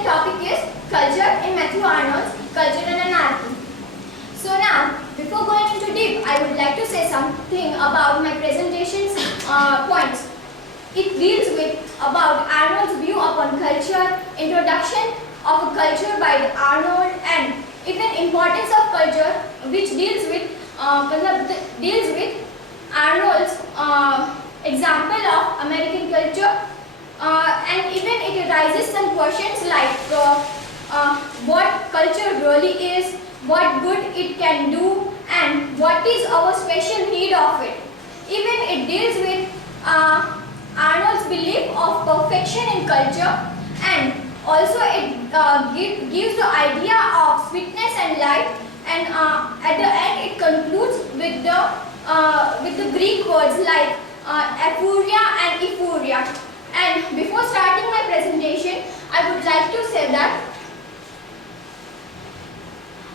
present topic is culture in Matthew Arnold's Culture and Anarchy. So now, before going into deep, I would like to say something about my presentation's points. It deals with about Arnold's view upon culture, introduction of culture by Arnold, and even importance of culture, which deals with Arnold's example of American culture, and even it raises some questions like what culture really is, what good it can do, and what is our special need of it. Even it deals with Arnold's belief of perfection in culture, and also it gives the idea of sweetness and light, and at the end it concludes with the Greek words like aphuria and ephuria. And before starting my presentation, I would like to say that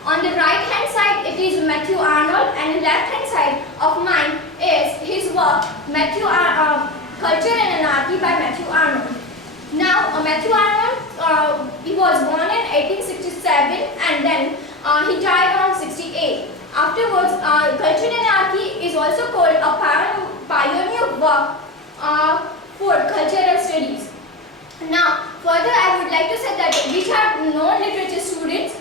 on the right hand side it is Matthew Arnold, and the left hand side of mine is his work Culture and Anarchy by Matthew Arnold. Now Matthew Arnold, he was born in 1867 and then he died on 68. Afterwards, Culture and Anarchy is also called a pioneer work for cultural studies. Now further I would like to say that which are non-literature students,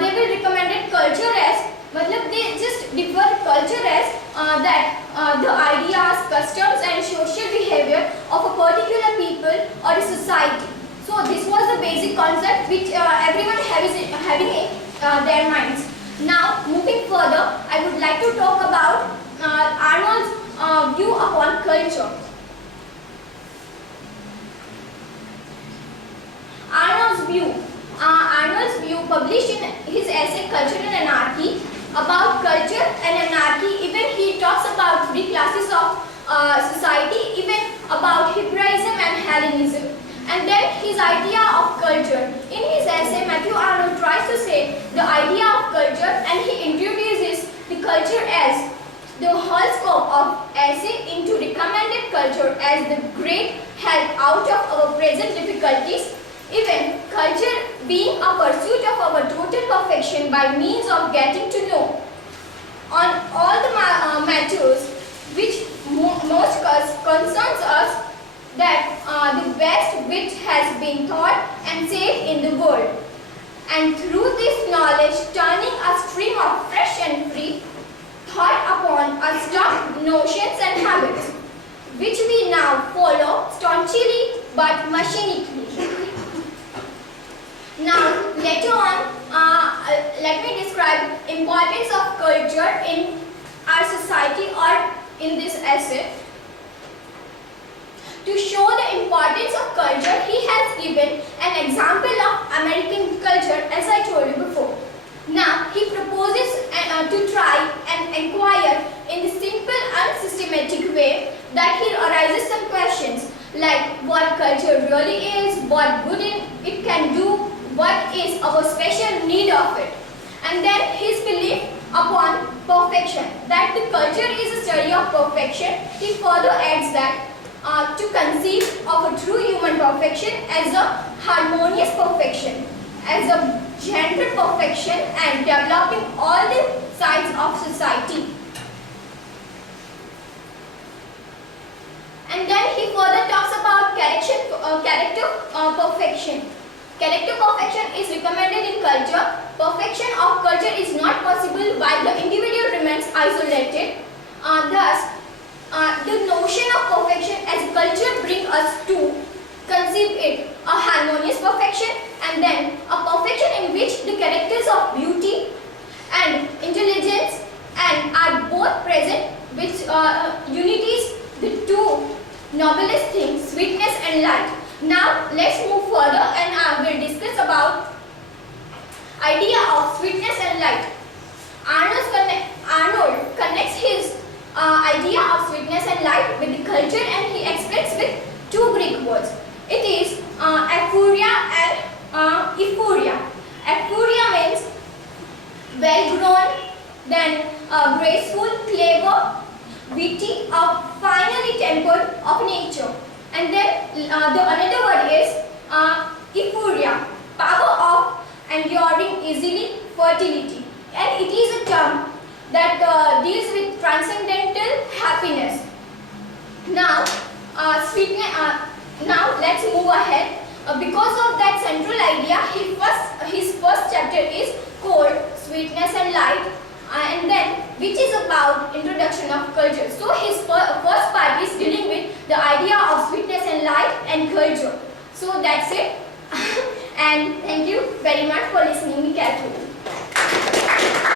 they will recommend culture as, they just defer culture as the ideas, customs and social behavior of a particular people or a society. So this was the basic concept which everyone having in their minds. Now moving further, I would like to talk about Arnold's view upon culture. Arnold's view published in his essay Culture and Anarchy about culture and anarchy. Even he talks about three classes of society, even about Hebraism and Hellenism, and then his idea of culture. In his essay, Matthew Arnold tries to say the idea of culture, and he introduces the culture as the whole scope of essay into recommended culture as the great help out of our present difficulties. Even culture being a pursuit of our total perfection by means of getting to know on all the matters which most concerns us, that the best which has been thought and said in the world, and through this knowledge turning a stream of fresh and free thought upon our stuck notions and habits, which we now follow staunchly but machinically. Now later on, let me describe importance of culture in our society or in this essay. To show the importance of culture, he has given an example of American culture, as I told you before. Now he proposes to try and inquire in the simple unsystematic way that he arises some questions like what culture really is, what good it can do, what is our special need of it, and then his belief upon perfection, that the culture is a study of perfection. He further adds that to conceive of a true human perfection as a harmonious perfection, as a general perfection, and developing all the sides of society. And then he further talks about character perfection. Character perfection is recommended in culture. Perfection of culture is not possible while the individual remains isolated. Thus, the notion of perfection as culture brings us to conceive it a harmonious perfection, and then a perfection in which the characters of beauty and intelligence and are both present, which unities the two noblest things, sweetness and light. Now let's move further, and I will discuss about idea of sweetness and light. Arnold connects his idea of sweetness and light with the culture, and he explains with two Greek words. It is aphuria and ephuria. Aphuria means well grown, then graceful, clever, witty, finely tempered of nature. And then the another word is ephuria, fertility, and it is a term that deals with transcendental happiness. Now, now let's move ahead. Because of that central idea, his first chapter is called Sweetness and Light, and then which is about introduction of culture. So his first part is dealing with the idea of sweetness and light and culture. So that's it. And thank you very much for listening me carefully.